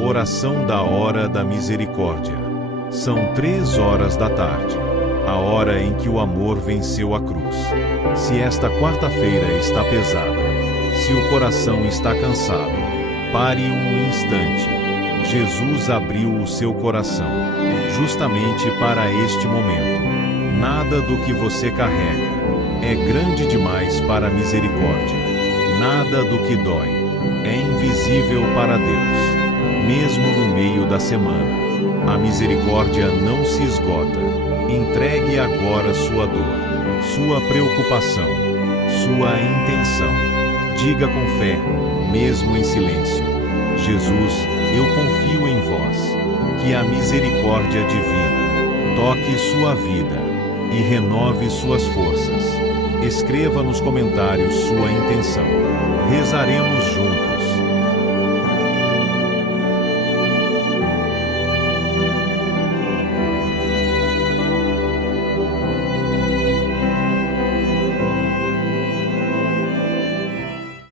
Oração da hora da misericórdia. São 3 horas da tarde, a hora em que o amor venceu a cruz. Se esta quarta-feira está pesada, se o coração está cansado, pare um instante. Jesus abriu o seu coração, justamente para este momento. Nada do que você carrega é grande demais para a misericórdia. Nada do que dói é invisível para Deus. Mesmo no meio da semana, a misericórdia não se esgota. Entregue agora sua dor, sua preocupação, sua intenção. Diga com fé, mesmo em silêncio: Jesus, eu confio em vós. Que a misericórdia divina toque sua vida e renove suas forças. Escreva nos comentários sua intenção. Rezaremos juntos.